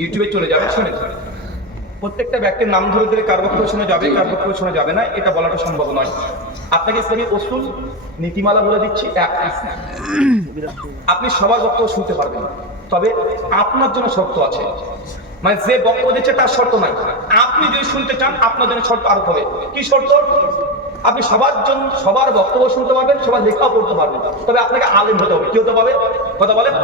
ইউটিউবে চলে যাবে, শুনে প্রত্যেকটা ব্যক্তির নাম ধরে ধরে কার বক্তব্য শোনা যাবে, কার বক্তব্য শোনা যাবে না, এটা বলাটা সম্ভব নয়। আপনাকে ইসলামী অসুল নীতিমালা বলে দিচ্ছি, এক আপনি সবার বক্তব্য শুনতে পারবেন। তবে আপনার জন্য শর্ত আছে। মানে যে বক্তব্য দিচ্ছে তার শর্ত নাই। আপনি যদি শুনতে চান, আপনার জন্য শর্ত আরোপ হবে। কি শর্ত? আপনি সবার জন্য সবার বক্তব্য শুনতে পারবেন সবার লেখাও পড়তে পারবেন। তবে আপনাকে আলেম হতে হবে। কি হতে পারবে? কথা বলেন?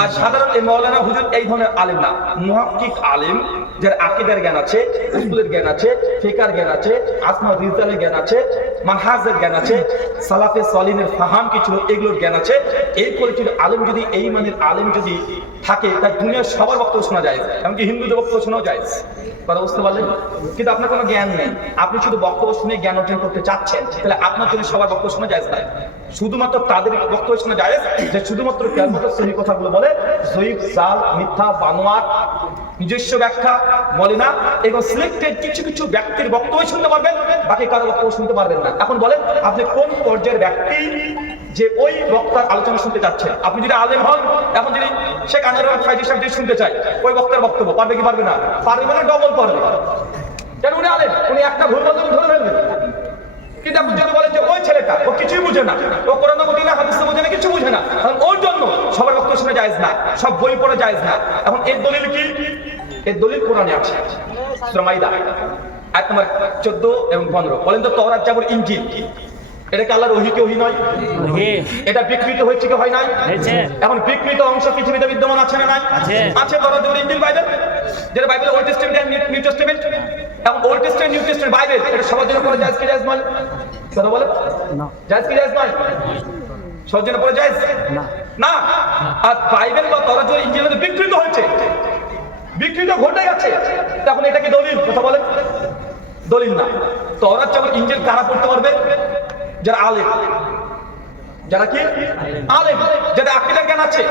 আর সাধারণ মৌলানা হুজুর এই ধরনের আলেম না। মহাকিক আলেম। যার আকিদার জ্ঞান আছে, উসুলের জ্ঞান আছে, ফিকার জ্ঞান আছে, আসমা রিজালের জ্ঞান আছে, মানহাজের জ্ঞান আছে, সালাফে সলিনের ফাহাম কিছু এগুলোর জ্ঞান আছে। এই কোয়ালিটির আলেম যদি, এই মানের আলেম যদি থাকে তাই দুনিয়ার সবার বক্তব্য শোনা যায়, এমনকি হিন্দুদের বক্তব্য শোনাও যায়। কথা বুঝতে পারলেন? কিন্তু আপনার কোনো জ্ঞান নেই। আপনি শুধু বক্তব্য শুনে জ্ঞান অর্জন করতে চাচ্ছেন, তাহলে আপনার জন্য সবার বক্তব্য শোনা যায় না। শুধুমাত্র তাদের বক্তব্য শোনা যায় যে শুধুমাত্র কেমন সেই কথাগুলো বলে, জয়ীফ, জাল, মিথ্যা বানোয়ার নিজস্ব ব্যাখ্যা বলে না এবং সিলেক্টেড কিছু কিছু ব্যক্তির বক্তব্য শুনতে পারবেন, বাকি কারও বক্তব্য শুনতে পারবেন না। এখন বলেন, আপনি কোন পর্যায়ের ব্যক্তি যে ওই বক্তার আলোচনা শুনতে চাচ্ছেন আপনি যদি আলেম হন, এখন যদি শেখ আনার ফাইজি সাহেব যদি শুনতে চাই ওই বক্তার বক্তব্য, পারবে কি পারবে না? পারবে না ডবল পারবে। কেন উনি আলেম, উনি একটা ভুল বলতে ধরে ফেলবেন কিন্তু আপনি যদি বলেন যে ওই ছেলেটা, ও কিছুই বুঝে না। ও কোরআন বুঝে না হাদিস বুঝে না কিছু বুঝে না। কারণ ওর জন্য সবার বক্তব্য শুনে যায় না, সব বই পড়ে যায় না। এখন এর দলিল কি? এর দলিল কোরআনে আছে। সূরা মাইদা আয়াত নম্বর 14 এবং 15 বলেন তো তওরাত জাবর ইনজিল। এটা কি আল্লাহর ওহী কি ওহী নয়? এটা বিকৃত হয়েছে কি হয় নাই? হয়েছে। এখন বিকৃত অংশ পৃথিবীতে বিদ্যমান আছে না নাই? আছে। আছে তওরাত জাবর ইনজিল বাইবেল যেটা বাইবেল ওল্ড টেস্টামেন্ট আর নিউ টেস্টামেন্ট এবং old testament new testament Bible এটা সবার জন্য পড়া যায় কি যায় নয় কথা বলে না। জায়েজ কি জায়েজ নয় সবার জন্য পড়া যায় না। না। আর বাইবেল বা তওরাত জাবর ইনজিল বিকৃত হয়েছে। বিকৃত ঘটে গেছে তখন এটা কি দলিল, কথা বলেন দলিল না। তওরাত যেমন ইঞ্জিল কারা পড়তে পারবে? যারা আলেম। যারা কি? আলেম। যাদের আকীদার জ্ঞান আছে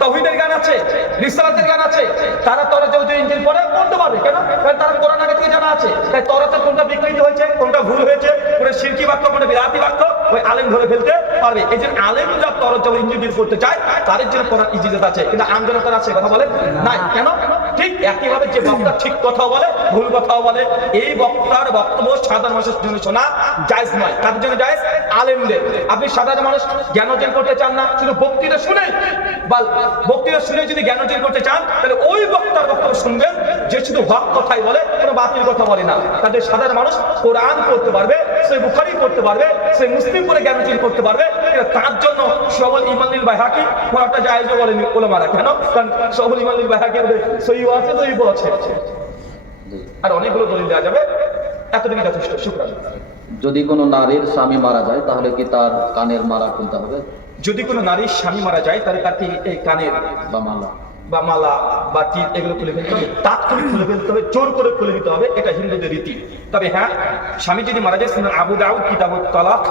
তাওহীদের জ্ঞান আছে, রিসালাতের জ্ঞান আছে, তারা তওরাত যেমন ইঞ্জিল পড়ে, পড়তে পারবে। কেন? কারণ তারা কোরআন আগে থেকে জানা আছে। তাই তওরাতে কোনটা বিকৃত হয়েছে, কোনটা ভুল হয়েছে, কোনটা শিরকি বাক্য, কোনটা বিরাতি বাক্য, ওই আলেম ধরে ফেলতে পারবে। এই যে আলেম যা তওরাত যেমন ইঞ্জিল করতে চায়, তাদের জন্য কোরআন ইজিজত আছে। কিন্তু আমজনতার আছে, কথা বলে নাই। কেন? ঠিক একইভাবে যে বক্তা ঠিক কথা বলে, ভুল কথাও বলে, এই বক্তার বক্তব্য সাধারণ মানুষের জন্য শোনা জায়জ নয়। তাদের জন্য জায়জ? আলেমদের। আপনি সাধারণ মানুষ, জ্ঞান অর্জন করতে চান না, শুধু বক্তৃতা শুনে বা বক্তৃতা শুনে যদি জ্ঞান অর্জন করতে চান, তাহলে ওই বক্তার বক্তব্য শুনবেন, যে শুধু হক কথাই বলে, কোনো বাতিল কথা বলে না। তাদের সাধারণ মানুষ কোরআন পড়তে পারবে সে বুখারি পড়তে পারবে সে মুসলিম করে জ্ঞান অর্জন করতে পারবে তার জন্য সবল ইমানুল বাইহাকি পড়াটা জায়েজ বলেনি ওলামারা। কেন? কারণ সবল ইমানুল বাইহাকি সহিও আছে সহিও আছে। আর অনেকগুলো দলিল দেওয়া যাবে। এতটুকু যথেষ্ট শুক্রান যদি কোনো নারীর স্বামী মারা যায় তাহলে কি তার কানের মালা খুলতে হবে? যদি কোনো নারীর স্বামী মারা যায় তাহলে তার কি এই কানের বা মালা? বা মালা বা টিপ এগুলো খুলে ফেলতে হবে। তাৎক্ষণিক খুলে ফেলতে হবে, জোর করে খুলে দিতে হবে, এটা হিন্দুদের রীতি। তবে হ্যাঁ স্বামী যদি মারা যায় শুনুন আবু দাউদ কিতাব তালাক,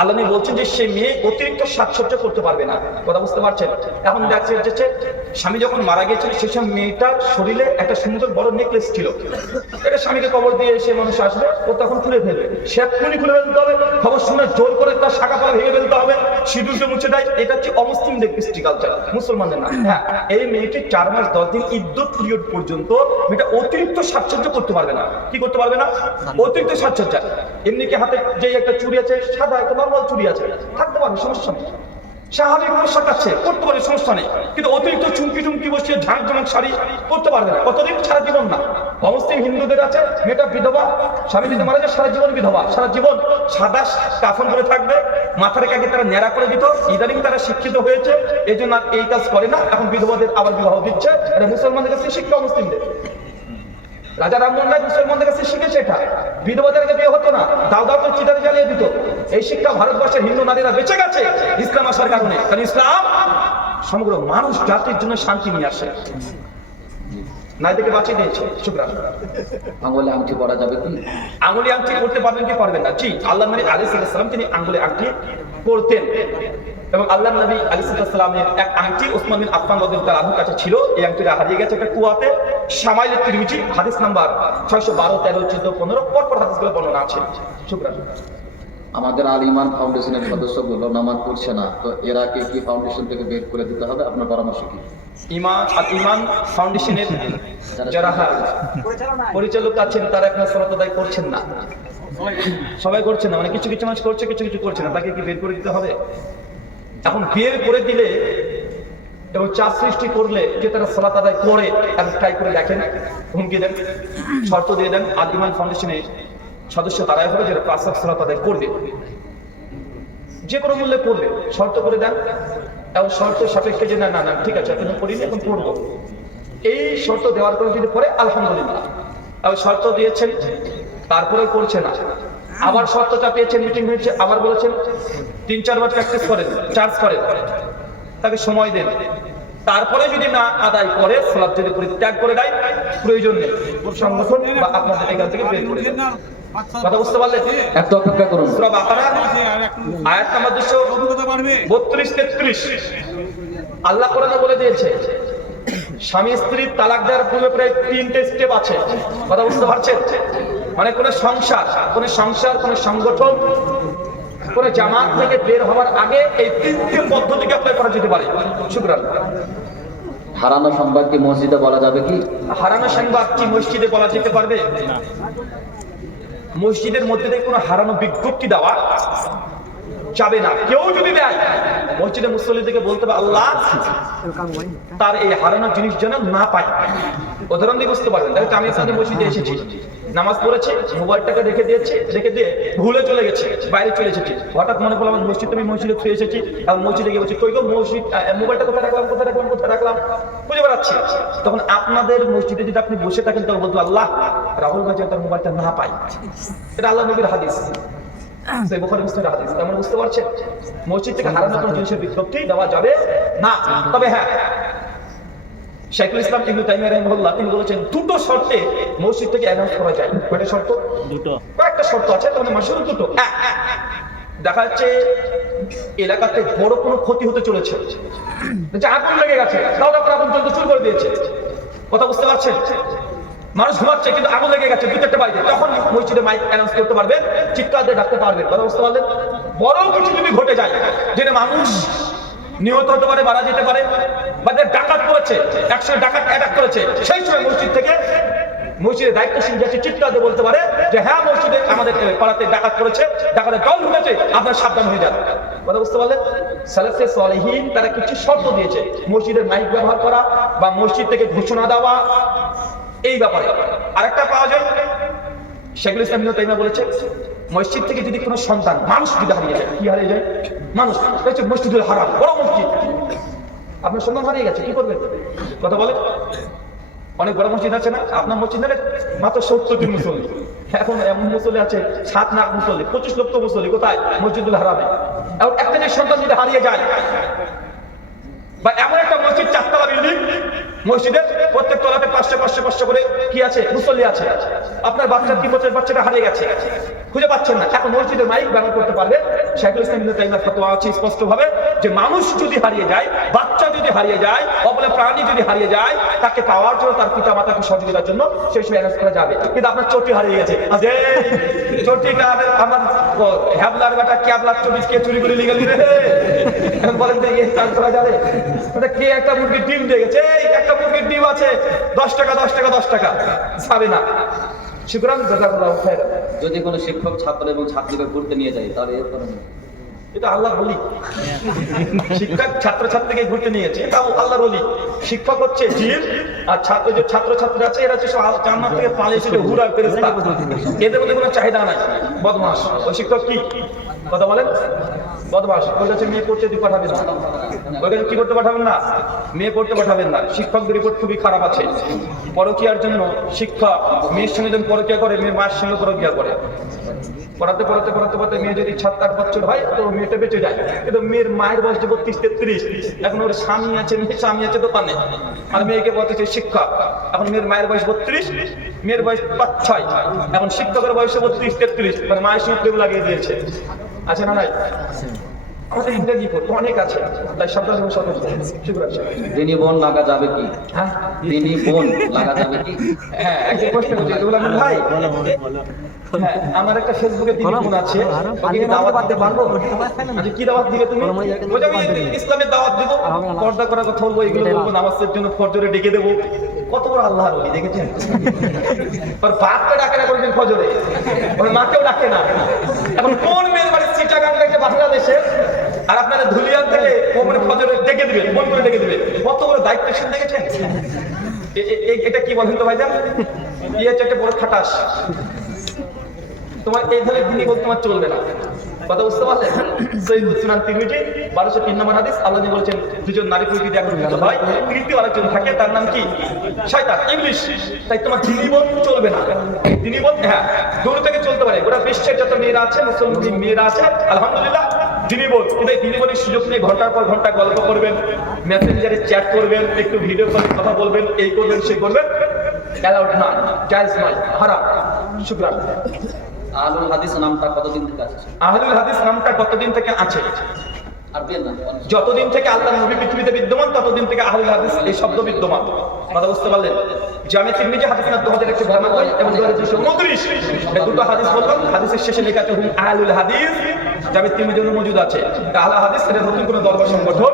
আল্লাহ বলছেন যে সে মেয়ে অতিরিক্ত সাজসজ্জ করতে পারবে না। কথা বুঝতে পারছেন? এখন দেখছে যাচ্ছে স্বামী যখন মারা গিয়েছিল সে সময় মেয়েটার শরীরে একটা সুন্দর বড় নেকলেস ছিল। এটা স্বামীকে কবর দিয়ে এসে মানুষ আসবে, ও তখন খুলে ফেলবে। সে এক্ষুনি খুলে ফেলতে হবে, খবর শুনে জোর করে তার শাখা পালা ভেঙে ফেলতে হবে সিঁদুরকে মুছে দেয়। এটা হচ্ছে অমুসলিমদের কৃষ্টি কালচার মুসলমানদের না। হ্যাঁ এই মেয়েটি চার মাস দশ দিন ইদ্যুৎ পিরিয়ড পর্যন্ত মেয়েটা অতিরিক্ত সাজসজ্জা করতে পারবে না। কি করতে পারবে না? অতিরিক্ত সাজসজ্জা। এমনি কি হাতে যে একটা চুরি আছে সাদা একটা নর্মাল চুরি আছে থাকতে পারবে সমস্যা নেই। স্বাভাবিক পোশাক আছে করতে পারে সমস্যা নেই। কিন্তু অতিরিক্ত চুমকি চুমকি বসিয়ে ঝাঁক ঝাঁক শাড়ি করতে পারবে না। কতদিন? সারা জীবন না। অমুসলিম হিন্দুদের আছে, মেয়েটা বিধবা, স্বামী যদি মারা যায়, সারা জীবন বিধবা, সারা জীবন সাদা কাফন করে থাকবে মাথার আগে তারা ন্যাড়া করে দিত, ইদানিং তারা শিক্ষিত হয়েছে এই জন্য এই কাজ করে না, এখন বিধবাদের আবার বিবাহ দিচ্ছে, এটা মুসলমানদের কাছে শিক্ষা মুসলিমদের রাজা রামমোহন রায় মুসলমানদের কাছে শিখেছে এটা। বিধবাদের আগে বিয়ে হতো না, দাও দাও তো চিতারে জ্বালিয়ে দিত। এই শিক্ষা ভারতবর্ষের হিন্দু নারীরা বেঁচে গেছে, ইসলাম আসার কারণে। কারণ ইসলাম সমগ্র মানুষ জাতির জন্য শান্তি নিয়ে আসে। নারীদেরকে বাঁচিয়ে দিয়েছে। শুক্রান আঙুলে আংটি পরা যাবে কি? আঙুলি আংটি করতে পারবেন কি পারবেন না? জি আল্লাহ নবী আলী সাল্লাম তিনি আঙ্গুলে আংটি করতেন এবং আল্লাহ নবী আলী সাল্লামের এক আংটি ওসমান বিন আফফান রাদিয়াল্লাহু আনহুর কাছে ছিল। এই আংটিটা হারিয়ে গেছে একটা কুয়াতে। সামাইলের তিরমিজি হাদিস নাম্বার ছয়শো বারো তেরো চোদ্দ পনেরো পরপর হাদিসগুলো বর্ণনা আছে। শুক্রান আমাদের আল ইমান ফাউন্ডেশনের সদস্যগুলো নামাজ পড়ছে না তো এরা কি কি ফাউন্ডেশন থেকে বের করে দিতে হবে? আপনার পরামর্শ কি? ইমান আল ইমান ফাউন্ডেশনের যারা পরিচালক আছেন তারা এখন সলাত আদায় করছেন না। সবাই করছে না মানে কিছু কিছু মানুষ করছে কিছু কিছু করছে না তাকে কি বের করে দিতে হবে? এখন বের করে দিলে এবং চাপ সৃষ্টি করলে যে তারা সলাত আদায় করে এবং ট্রাই করে দেখেন হুমকি দেন শর্ত দিয়ে দেন আল ইমান ফাউন্ডেশনে সদস্য তারাই হবে যারা পাঁচ সলাত আদায় করবে। যে কোনো মূল্যে করবে। শর্ত করে দেন। এবং শর্ত সাপেক্ষে যে না না না ঠিক আছে এখন করিনি এখন করব এই শর্ত দেওয়ার পরে যদি পরে আলহামদুলিল্লাহ। এবং শর্ত দিয়েছেন তারপরে করছে না। আবার শর্তটা পেয়েছেন মিটিং হয়েছে আবার বলেছেন তিন চারবার প্র্যাকটিস করেন চার্জ করেন। তাকে সময় দেন। তারপরে যদি না আদায় করে সলাপ যদি পরিত্যাগ করে দেয় প্রয়োজন নেই। সংগঠন বা আপনাদের এখান থেকে বের করে। কথা বুঝতে একটু অপেক্ষা করুন। সূরা বাকারা আয়াত নাম্বার দুশো বত্রিশ তেত্রিশ। আল্লাহ কোরআনে বলে দিয়েছে স্বামী স্ত্রীর তালাক দেওয়ার পূর্বে প্রায় তিনটে স্টেপ আছে। কথা বুঝতে পারছেন? মানে কোন সংসার কোন সংসার কোন সংগঠন কোন জামাত থেকে বের হওয়ার আগে এই তিনটে পদ্ধতিকে অ্যাপ্লাই করা যেতে পারে। শুক্রান। হারানো সংবাদ কি মসজিদে বলা যাবে কি? হারানো সংবাদ কি মসজিদে বলা যেতে পারবে? মসজিদের মধ্যে থেকে কোনো হারানো বিজ্ঞপ্তি দেওয়া যাবে না। কেউ যদি দেয়, মসজিদে মুসল্লিদেরকে বলতে হবে, আল্লাহ তার এই হারানো জিনিস যেন না পায়। উদাহরণ দিয়ে বুঝতে পারবেন। দেখো আমি আপনাদের মসজিদে এসেছি। নামাজ পড়েছে মোবাইলটাকে রেখে দিয়েছে, রেখে দিয়ে ভুলে চলে গেছে, বাইরে চলে এসেছি। হঠাৎ মনে করলাম মসজিদ আমি মসজিদে ফিরে এসেছি, আর মসজিদে গিয়ে বলছি, কই গো মসজিদ? মোবাইলটা কোথায় রাখলাম কোথায় রাখলাম কোথায় রাখলাম? খুঁজে বেড়াচ্ছি। তখন আপনাদের মসজিদে যদি আপনি বসে থাকেন, তখন বলতো আল্লাহ রাহুল যেন তার মোবাইলটা না পাই। এটা আল্লাহ নবীর হাদিস। সেই বুখারী মুসলিমের হাদিস। তেমন বুঝতে পারছেন? মসজিদ থেকে হারানো কোনো জিনিসের বিজ্ঞপ্তি দেওয়া যাবে না। তবে হ্যাঁ শাইখুল ইসলাম ইবনু তাইমিয়া রাহিমাহুল্লাহ তিনি বলেছেন দুটো শর্তে মসজিদ থেকে অ্যানাউন্স করা যায়। কয়টা শর্ত? দুটো। কয়েকটা শর্ত আছে তার মানে মাসুল দুটো। দেখা যাচ্ছে এলাকাতে বড় কোনো ক্ষতি হতে চলেছে। আগুন লেগে গেছে। তাও আপনার আগুন চলতে শুরু করে দিয়েছে। কথা বুঝতে পারছেন? মানুষ ঘুমাচ্ছে কিন্তু আগুন লেগে গেছে দু চারটে বাড়িতে তখন মসজিদে মাইক অ্যানাউন্স করতে পারবেন, চিৎকার দিয়ে ডাকতে পারবেন। কথা বুঝতে পারলেন? বড় কিছু যদি ঘটে যায় যেটা মানুষ নিহত হতে পারে, মারা যেতে পারে, বা ডাকাত করেছে একশো ডাকাত অ্যাটাক করেছে, সেই সময় মসজিদ থেকে মসজিদের দায়িত্বশীল যাচ্ছে চিৎকার দিয়ে বলতে পারে যে হ্যাঁ মসজিদে আমাদের পাড়াতে ডাকাত করেছে ডাকাতের দল ঢুকেছে, আপনার সাবধান হয়ে যান। কথা বুঝতে পারলেন? সালেফে সালেহীন তারা কিছু শর্ত দিয়েছে। মসজিদের মাইক ব্যবহার করা বা মসজিদ থেকে ঘোষণা দেওয়া এই ব্যাপারে। আরেকটা পাওয়া যায়। শেখুল ইসলাম তাইমিয়া বলেছে, মসজিদ থেকে যদি কোনো সন্তান, মানুষ যদি হারিয়ে যায়, কি হারিয়ে যায়? মানুষ। হচ্ছে হারাম, বড় মসজিদ। আপনার সন্তান হারিয়ে গেছে, কি করবেন? কথা বলে অনেক বড় মসজিদ আছে না? আপনার মসজিদ না মাত্র সত্তর জন মুসল্লি। এখন এমন মুসল্লি আছে, সাত লাখ মুসল্লি, পঁচিশ লক্ষ মুসল্লি, কোথায়? মসজিদুল হারামে। এখন একটা সন্তান যদি হারিয়ে যায়, বা এমন একটা মসজিদ, চারতলা বিল্ডিং মসজিদের প্রত্যেক তলাতে পাঁচশো পাঁচশো পাঁচশো করে কি আছে? মুসল্লি আছে। আপনার বাচ্চা তিন বছরের বাচ্চাটা হারিয়ে গেছে? খুঁজে পাচ্ছেন না। এখন মসজিদের মাইক ব্যবহার করতে পারবে শাইখুল ইসলাম ইবনে তাইমিয়ার ফতোয়া আছে স্পষ্ট ভাবে যে মানুষ যদি হারিয়ে যায়, বাচ্চা যদি হারিয়ে যায়, অবলে প্রাণী যদি হারিয়ে যায়, তাকে পাওয়ার জন্য তার পিতা মাতাকে সহযোগিতার জন্য সেই সময় অ্যারেঞ্জ করা যাবে। কিন্তু আপনার চটি হারিয়ে গেছে। চটিটা আমার হ্যাবলার বেটা ক্যাবলার চটি কে চুরি করে রে? এখন বলেন যে ইয়ে চাষ করা যাবে? কে একটা মুরগির ডিম দিয়ে গেছে? এই, একটা মুরগির ডিম আছে। দশ টাকা দশ টাকা দশ টাকা। যাবে না। সুতরাং যদি কোনো শিক্ষক, ছাত্র এবং ছাত্রীকে ঘুরতে নিয়ে যায়, তাহলে এর করণীয় কি? এটা আল্লাহ বলি শিক্ষক ছাত্র ঘুরতে নিয়েছে আল্লাহর শিক্ষক হচ্ছে জিন, আর ছাত্র যে ছাত্র ছাত্রী আছে, এরা হচ্ছে সব থেকে এদের মধ্যে কোনো চাহিদা নাই। বদমাস ওই শিক্ষক কি? কথা বলেন। বদমাস ওই কাছে মেয়ে পড়তে পাঠাবেন না। ওই কাছে কি করতে পাঠাবেন না? মেয়ে পড়তে পাঠাবেন না। শিক্ষকদের রিপোর্ট খুবই খারাপ আছে। পরকিয়ার জন্য শিক্ষক মেয়ের সঙ্গে যখন পরকিয়া করে মেয়ে মায়ের সঙ্গে পরকিয়া করে। পড়াতে পড়াতে পড়াতে পড়াতে মেয়ে যদি সাত, আট বছর হয়, তো মেয়েটা বেঁচে যায়। কিন্তু মেয়ের মায়ের বয়স যে বত্রিশ তেত্রিশ এখন ওর স্বামী আছে মেয়ের স্বামী আছে দোকানে। আর মেয়েকে বলতেছে শিক্ষক। এখন মেয়ের মায়ের বয়স বত্রিশ মেয়ের বয়স পাঁচ ছয় এখন শিক্ষকের বয়সে বত্রিশ তেত্রিশ। মানে মায়ের সঙ্গে প্রেম লাগিয়ে দিয়েছে। আছে না নাই? আমাদের ইংরেজি পড়তে অনেক আছে। তাই সাবধান এবং সতর্ক শুক্রান বোন লাগা যাবে কি? হ্যাঁ? দিনী বোন লাগা যাবে কি? হ্যাঁ একটা প্রশ্ন করছি। ভাই? হ্যাঁ আমার একটা ফেসবুকে দিদি আছে। কি দাওয়াত দিতে পারব? আচ্ছা কি দাওয়াত দিবে তুমি? বলছে আমি ইসলামের দাওয়াত দিব। পর্দা করার কথা বলব এগুলো বলব নামাজের জন্য ফজরে ডেকে দেবো। কত বড় আল্লাহর ওলি দেখেছেন? ওর বাপকে ডাকে না কোনদিন ফজরে। ওর মাকেও ডাকে না। এখন কোন মেয়ের বাড়ি চিটাগাং থেকে বাংলাদেশে আর আপনাদের ধুলিয়ান থেকে মানে ফজরে ডেকে দিবে ফোন করে ডেকে দিবে কত বড় দায়িত্বশীল দেখেছেন? এটা কি বলেন তো ভাইজান? ইয়ে হচ্ছে একটা বড় খাটাস। তোমার এই ধরনের দিনই বলতে তোমার চলবে না। কথা বুঝতে পারলেন সৈয়দ সুনান তিরমিজি বারোশো তিন নম্বর হাদিস আল্লাহ বলেছেন, দুজন নারী পুরুষ যদি একত্রিত হয় তৃতীয় আরেকজন থাকে, তার নাম কি? শয়তান ইংলিশ তাই তোমার দিনী বোন চলবে না। দিনী বোন হ্যাঁ দূর থেকে চলতে পারে। গোটা বিশ্বের যত মেয়েরা আছে, মুসলমান মেয়েরা আছে, আলহামদুলিল্লাহ দিনী বোন কিন্তু এই দিনী বোনের সুযোগ নিয়ে ঘণ্টার পর ঘণ্টা গল্প করবেন, মেসেঞ্জারে চ্যাট করবেন, একটু ভিডিও কলে কথা বলবেন, এই করবেন, সেই করবেন। অ্যালাউড না, জায়েজ নয়, হারাম। শুক্রান। আলুল হাদিস নামটা কতদিন থেকে আছে? আহলুল হাদিস নামটা কতদিন থেকে আছে? যতদিন থেকে আল্লাহ নবী পৃথিবীতে বিদ্যমান ততদিন থেকে আহলুল হাদিস এই শব্দ বিদ্যমান। কথা বুঝতে পারলেন? জামে তিরমিজি হাদিস না 2192 এবং 2229 এই দুটো হাদিস বললাম। হাদিসের শেষে লেখা আছে হুম আহলুল হাদিস। জামে তিরমিজি মজুদ আছে। আহলুল হাদিস এটা নতুন কোনো দরবার সংগঠন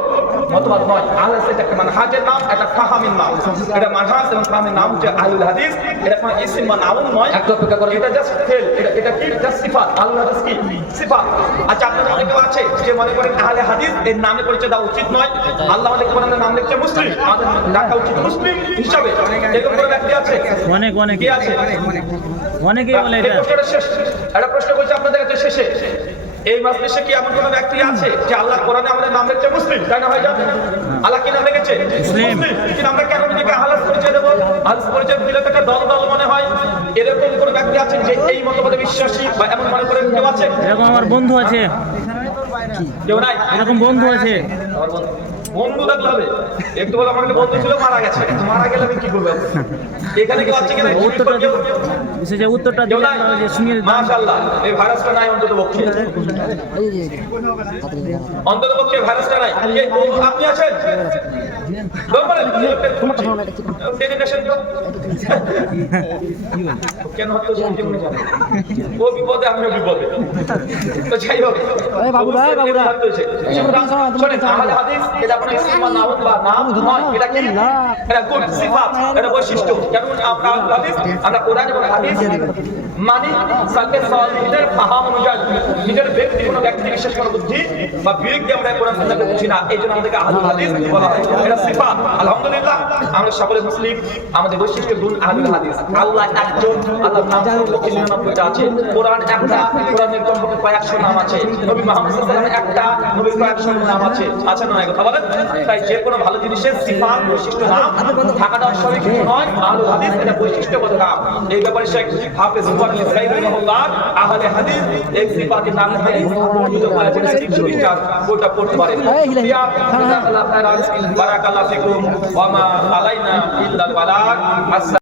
মতবাদ নয়। হাদিস একটা মানহাজের নাম ফাহামের নাম। এটা মানহাজ এবং ফাহামের নাম হচ্ছে আহলুল হাদিস। এটা কোনো ইসম বা নাউন নয়। একটু অপেক্ষা করেন। এটা জাস্ট ফেল এটা এটা কি? জাস্ট সিফাত। আহলুল হাদিস কি? সিফাত। আচ্ছা আপনাদের অনেকেও আছে যে মনে করেন আহলে হাদিস এর নামে পরিচয় দেওয়া উচিত নয়। আল্লাহ আমাদের কোরআনের নাম লিখছে মুসলিম। আমাদের রাখা উচিত মুসলিম হিসাবে। এরকম কোনো ব্যক্তি আছে? অনেক অনেক। কি আছে? অনেকেই বলে এটা। প্রশ্নটা শেষ একটা প্রশ্ন করছি আপনাদের কাছে শেষে। এই মাসে কি এমন কোন ব্যক্তি আছে যে আল্লাহ কোরআনে আমাদের নাম রেখেছে মুসলিম? তাই না হয় যাবে আল্লাহ কি নাম রেখেছে? মুসলিম। কিন্তু আমরা কেন নিজেকে আহলাস পরিচয় দেবো? আহলাস পরিচয় দিলে তাকে দল দল মনে হয়। এরকম কোন ব্যক্তি আছে যে এই মতবাদে বিশ্বাসী বা এমন মনে করেন কেউ আছে এরকম আমার বন্ধু আছে। কেউ নাই? এরকম বন্ধু আছে। আমার বন্ধু। বন্ধু থাকলে হবে। একটু বলে আমার বন্ধু ছিল মারা গেছে। মারা গেলে আমি কি করব এখন? কেউ আছে কিনা উত্তরটা বিশেষ যে উত্তরটা কেউ না যে শুনিয়ে। মাশাআল্লাহ। এই ভাইরাসটা নাই অন্তত পক্ষে। অন্তত পক্ষে ভাইরাসটা নাই। আপনি আছেন। কেন হতো মনে ও বিপদে আমিও বিপদে তো যাই হোক শান্ত হয়েছে। হাদিস, এটা কোনো ইসলাম নাম বা নাম নয়, এটা কি? এটা গুণ, সিফাত, এটা বৈশিষ্ট্য। যেমন আমরা হাদিস, আমরা কোরআন এবং হাদিস মানি সালফে সালিহদের ফাহাম অনুযায়ী নিজের ব্যক্তি কোনো ব্যক্তি বিশেষ কোনো বুদ্ধি বা বিবেক দিয়ে আমরা কোরআন সুন্নাহকে বুঝি না। এই জন্য আমাদেরকে আহলুল হাদিস বলা হয়। এটা সিফাত। আলহামদুলিল্লাহ, আমরা সকলে মুসলিম। আমাদের বৈশিষ্ট্য গুণ আহলুল হাদিস। আল্লাহ একজন, আল্লাহর নাম কমপক্ষে নিরানব্বইটা আছে। কোরআন একটা, কোরআনের কমপক্ষে কয়েকশো নাম আছে। নবী মোহাম্মদ সাল্লাল্লাহু একটা, নবীর কয়েকশো নাম আছে। আছে না কথা বলেন? তাই যে কোনো ভালো জিনিসের সিফাত, বৈশিষ্ট্য নাম থাকাটা অস্বাভাবিক নয়। আহলুল হাদিস এটা বৈশিষ্ট্যগত নাম। এই ব্যাপারে শেখ হাফেজ হুমায়ুন ইসলাম রাহিমাহুল্লাহ আহলে হাদিস এই সিফাতের নাম হাদিস বর্ণিত হয়েছে তিনশো বিশটা ওটা পড়তে পারেন। জাযাকাল্লাহু খাইরান বারাকাল্লাহু ফিকুম ওয়া মা আলাইনা ইল্লাল বালাগ।